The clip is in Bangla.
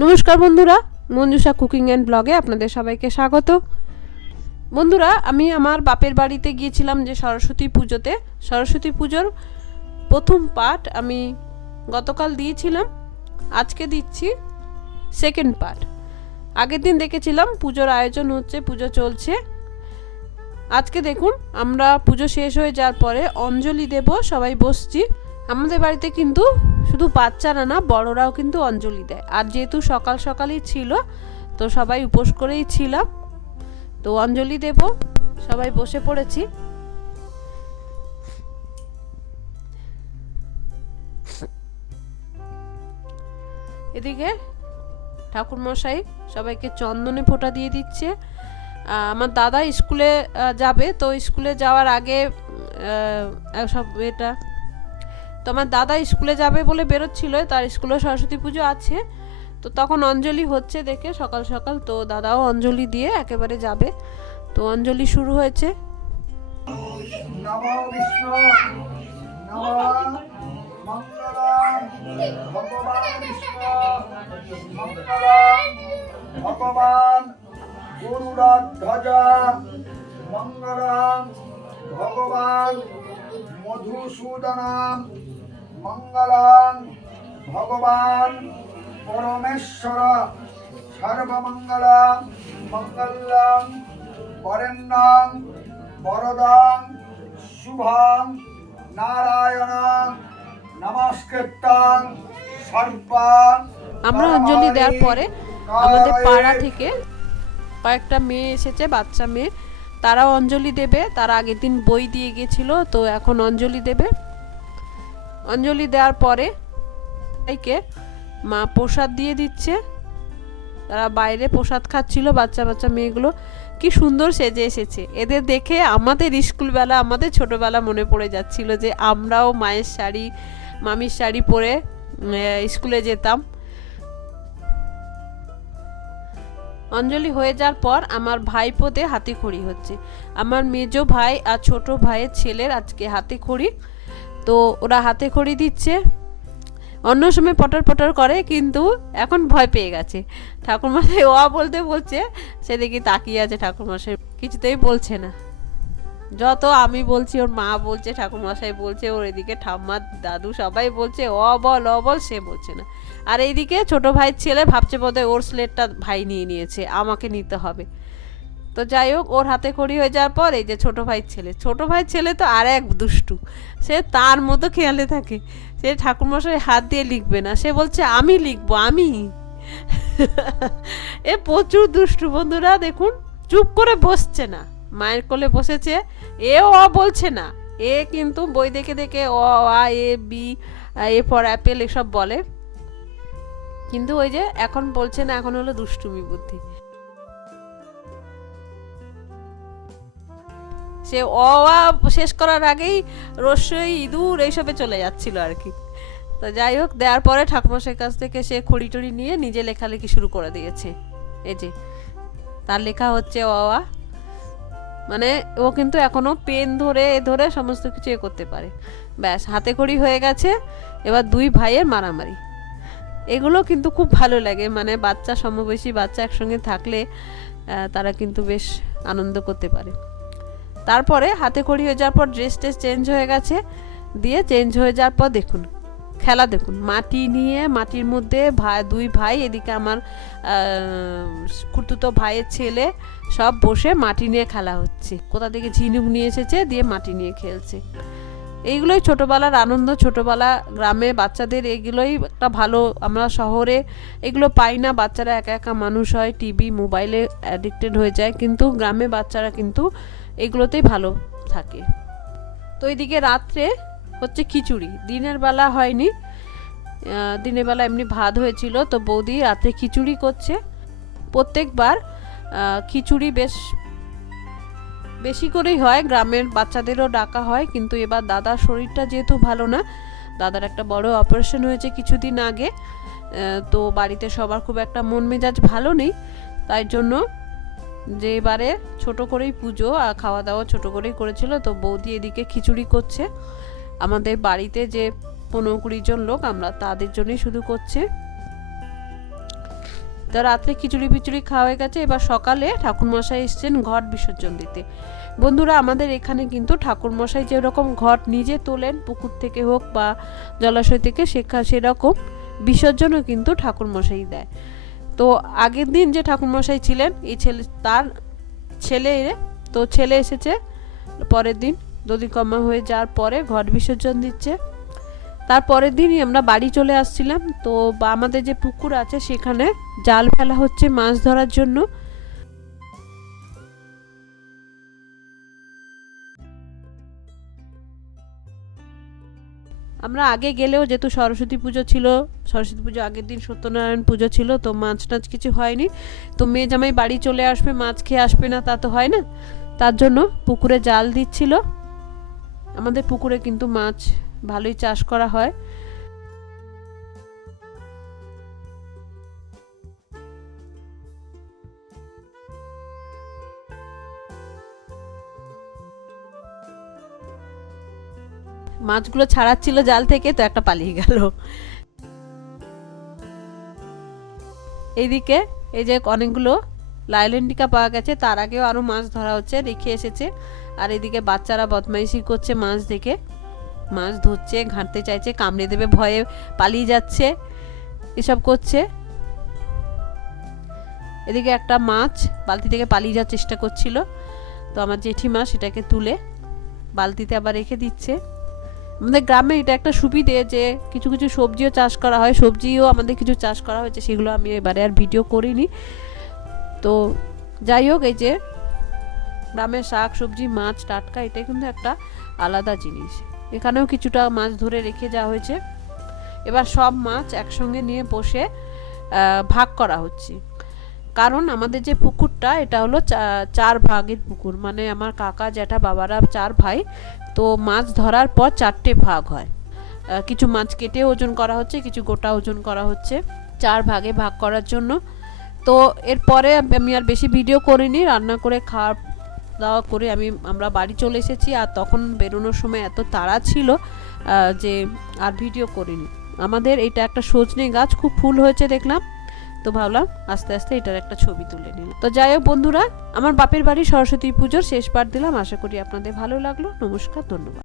নমস্কার বন্ধুরা, মঞ্জুষা কুকিং অ্যান্ড ব্লগে আপনাদের সবাইকে স্বাগত। বন্ধুরা, আমি আমার বাপের বাড়িতে গিয়েছিলাম যে সরস্বতী পুজোতে। সরস্বতী পুজোর প্রথম পার্ট আমি গতকাল দিয়েছিলাম, আজকে দিচ্ছি সেকেন্ড পার্ট। আগের দিন দেখেছিলাম পুজোর আয়োজন হচ্ছে, পুজো চলছে। আজকে দেখুন, আমরা পুজো শেষ হয়ে যাওয়ার পরে অঞ্জলি দেব, সবাই বসছি। আমাদের বাড়িতে কিন্তু শুধু বাচ্চারা না, বড়রাও কিন্তু অঞ্জলি দেয়। আর যেহেতু সকাল সকালই ছিল, তো সবাই উপোস করেই ছিলাম, তো অঞ্জলি দেব, সবাই বসে পড়েছি। এদিকে ঠাকুরমশাই সবাইকে চন্দনে ফোঁটা দিয়ে দিচ্ছে। আমার দাদা স্কুলে যাবে, তো স্কুলে যাওয়ার আগে সব এটা, তো আমার দাদা স্কুলে যাবে বলে বেরোচ্ছিল, তার স্কুলে সরস্বতী পুজো আছে, তো তখন অঞ্জলি হচ্ছে দেখে সকাল সকাল, তো দাদাও অঞ্জলি দিয়ে একেবারে যাবে। তো অঞ্জলি শুরু হয়েছে। নমো বিষ্ণু নমঃ মঙ্গলং ভগবান বিষ্ণু মঙ্গলং ভগবান গরুড়ধ্বজ মঙ্গলং ভগবান মধুসূদনম মঙ্গলং ভগবান পরমেশ্বর সর্বমঙ্গলং মঙ্গলং বরেণ্যং বরদং শুভং নারায়ণং নমস্কৃত্যং সর্বং। আমরা অঞ্জলি দেওয়ার পরে আমাদের পাড়া থেকে কয়েকটা মেয়ে এসেছে, বাচ্চা মেয়ে, তারাও অঞ্জলি দেবে। তারা আগের দিন বই দিয়ে গেছিল, তো এখন অঞ্জলি দেবে। অঞ্জলি দেওয়ার পরে সবাইকে মা প্রসাদ দিয়ে দিচ্ছে। তারা বাইরে প্রসাদ খাচ্ছিল, বাচ্চা বাচ্চা মেয়েগুলো কি সুন্দর সেজে এসেছে। এদের দেখে আমাদের স্কুলবেলা, আমাদের ছোটবেলা মনে পড়ে যাচ্ছিল, যে আমরাও মায়ের শাড়ি, মামির শাড়ি পরে স্কুলে যেতাম। অঞ্জলি হয়ে যাওয়ার পর আমার ভাইপোতে হাতে খড়ি হচ্ছে। আমার মেজো ভাই আর ছোট ভাইয়ের ছেলের আজকে হাতে খড়ি, তো ওরা হাতে খড়ি দিচ্ছে। অন্য সময় পটর পটর করে, কিন্তু এখন ভয় পেয়ে গেছে। ঠাকুরমশাই ও বলতে বলছে, সেদিকে তাকিয়ে আছে। ঠাকুরমশাই কিছুতেই বলছে না। যত আমি বলছি, ওর মা বলছে, ঠাকুরমশাই বলছে, ওর এদিকে ঠাম্মা দাদু সবাই বলছে অ বল, সে বলছে না। আর এইদিকে ছোট ভাইয়ের ছেলে ভাবছে বোধহয় ওর স্লেটটা ভাই নিয়ে নিয়েছে, আমাকে নিতে হবে। তো যাই হোক, ওর হাতে খড়ি হয়ে যাওয়ার পর এই যে ছোট ভাইয়ের ছেলে তো আর এক দুষ্টু, সে তার মতো খেয়ালে থাকে। সে ঠাকুরমশাই হাত দিয়ে লিখবে না, সে বলছে আমি লিখবো, আমি। এ প্রচুর দুষ্টু বন্ধুরা, দেখুন চুপ করে বসছে না। মায়ের কোলে বসেছে, এও বলছে না। এ কিন্তু বই দেখে দেখে অ আ A B, A for Apple এসব বলে, কিন্তু ওই যে এখন বলছে না, এখন হলো দুষ্টুমি বুদ্ধি। সে অ আ শেষ করার আগেই রস্যই, ইঁদুর এইসবে চলে যাচ্ছিল আর কি। তো যাই হোক, দেওয়ার পরে ঠাকুরমশাইয়ের কাছ থেকে সে খড়ি টড়ি নিয়ে নিজে লেখালেখি শুরু করে দিয়েছে। এই যে তার লেখা হচ্ছে অ আ, মানে ও কিন্তু এখনো পেন ধরে ধরে সমস্ত কিছু এ করতে পারে। ব্যাস, হাতে খড়ি হয়ে গেছে। এবার দুই ভাইয়ের মারামারি, এগুলো কিন্তু খুব ভালো লাগে। মানে বাচ্চা, সমবয়সী বাচ্চা একসঙ্গে থাকলে তারা কিন্তু বেশ আনন্দ করতে পারে। তারপরে হাতে খড়ি হয়ে যাওয়ার পর ড্রেস টেস চেঞ্জ হয়ে গেছে, দিয়ে চেঞ্জ হয়ে যাওয়ার পর দেখুন খেলা, দেখুন মাটি নিয়ে, মাটির মধ্যে দুই ভাই, এদিকে আমার খুড়তুতো ভাইয়ের ছেলে, সব বসে মাটি নিয়ে খেলা হচ্ছে। কোথা থেকে ঝিনুক নিয়ে এসেছে, দিয়ে মাটি নিয়ে খেলছে। এইগুলোই ছোটোবেলার আনন্দ। ছোটোবেলা গ্রামে বাচ্চাদের এগুলোই একটা ভালো, আমরা শহরে এগুলো পাই না। বাচ্চারা একা একা মানুষ হয়, টিভি মোবাইলে অ্যাডিক্টেড হয়ে যায়, কিন্তু গ্রামে বাচ্চারা কিন্তু এগুলোতেই ভালো থাকে। তো এইদিকে রাত্রে হচ্ছে খিচুড়ি, দিনের বেলা হয়নি, দিনের বেলা এমনি ভাত হয়েছিল। তো বৌদি রাত্রে খিচুড়ি করছে। প্রত্যেকবার খিচুড়ি বেশি করেই হয়, গ্রামের বাচ্চাদেরও ডাকা হয়, কিন্তু এবার দাদার শরীরটা যেহেতু ভালো না, দাদার একটা বড় অপারেশন হয়েছে কিছুদিন আগে, তো বাড়িতে সবার খুব একটা মন মেজাজ ভালো নেই। তাই জন্য যে এবারে ছোট করেই পুজো আর খাওয়া দাওয়া ছোট করেই করেছিল। তো বৌদি এদিকে খিচুড়ি করছে। আমাদের বাড়িতে যে 15-20 জন লোক, আমরা তাদের জন্যই শুধু করছে। তো রাত্রে খিচুড়ি পিচুড়ি খাওয়া হয়ে গেছে। এবার সকালে ঠাকুরমশাই এসছেন ঘট বিসর্জন দিতে। বন্ধুরা, আমাদের এখানে কিন্তু ঠাকুরমশাই যেরকম ঘট নিজে তোলেন পুকুর থেকে হোক বা জলাশয় থেকে, সেরকম বিসর্জনও কিন্তু ঠাকুরমশাই দেয়। তো আগের দিন যে ঠাকুরমশাই ছিলেন, এই তার ছেলে এসেছে পরের দিন, দধিকর্মা হয়ে যাওয়ার পরে ঘট বিসর্জন দিচ্ছে। তারপরের দিনই আমরা বাড়ি চলে আসছিলাম। তো আমাদের যে পুকুর আছে সেখানে জাল ফেলা হচ্ছে মাছ ধরার জন্য। আমরা আগে গেলেও যেহেতু সরস্বতী পুজো ছিল, সরস্বতী পুজো আগের দিন সত্যনারায়ণ পুজো ছিল, তো মাছ টাছ কিছু হয়নি। তো মেয়ে জামাই বাড়ি চলে আসবে, মাছ খেয়ে আসবে না, তা তো হয় না। তার জন্য পুকুরে জাল দিচ্ছিল। আমাদের পুকুরে কিন্তু মাছ ভালোই চাষ করা হয়। মাছগুলো ছাড়াচ্ছিল জাল থেকে, তো একটা পালিয়ে গেল। এইদিকে এই যে অনেকগুলো লাইলেন্ডিকা পাওয়া গেছে, তার আগেও আরো মাছ ধরা হচ্ছে, রেখে এসেছে। আর এদিকে বাচ্চারা বদমাইশি করছে, মাছ দেখে মাছ ধরছে, ঘাঁটতে চাইছে, কামড়ে দেবে ভয়ে পালিয়ে যাচ্ছে, এসব করছে। এদিকে একটা মাছ বালতি থেকে পালিয়ে যাওয়ার চেষ্টা করছিল, তো আমার জেঠিমা সেটাকে তুলে বালতিতে আবার রেখে দিচ্ছে। আমাদের গ্রামে এটা একটা সুবিধে যে কিছু কিছু সবজিও চাষ করা হয়, সবজিও আমাদের কিছু চাষ করা হয়েছে, সেগুলো আমি এবারে আর ভিডিও করিনি। তো যাই হোক, এই যে গ্রামের শাক সবজি মাছ টাটকা, এটা কিন্তু একটা আলাদা জিনিস। এখানেও কিছুটা মাছ ধরে রেখে যাওয়া হয়েছে। এবার সব মাছ একসঙ্গে নিয়ে বসে ভাগ করা হচ্ছে, কারণ আমাদের যে পুকুরটা এটা হলো 4 ভাগের পুকুর, মানে আমার কাকা জ্যাঠা বাবারা 4 ভাই। তো মাছ ধরার পর 4টে ভাগ হয়, কিছু মাছ কেটে ওজন করা হচ্ছে, কিছু গোটা ওজন করা হচ্ছে, 4 ভাগে ভাগ করার জন্য। তো এরপরে আমি আর বেশি ভিডিও করিনি, রান্না করে খাওয়া দাওয়া করে আমরা বাড়ি চলে এসেছি। আর তখন বেরোনোর সময় এত তাড়া ছিল যে আর ভিডিও করিনি। আমাদের এটা একটা সজনে গাছ, খুব ফুল হয়েছে দেখলাম, তো ভাবলাম আস্তে আস্তে এটার একটা ছবি তুলে নিলাম। তো যাই হোক বন্ধুরা, আমার বাপের বাড়ি সরস্বতী পুজোর শেষ পাঠ দিলাম, আশা করি আপনাদের ভালো লাগলো। নমস্কার, ধন্যবাদ।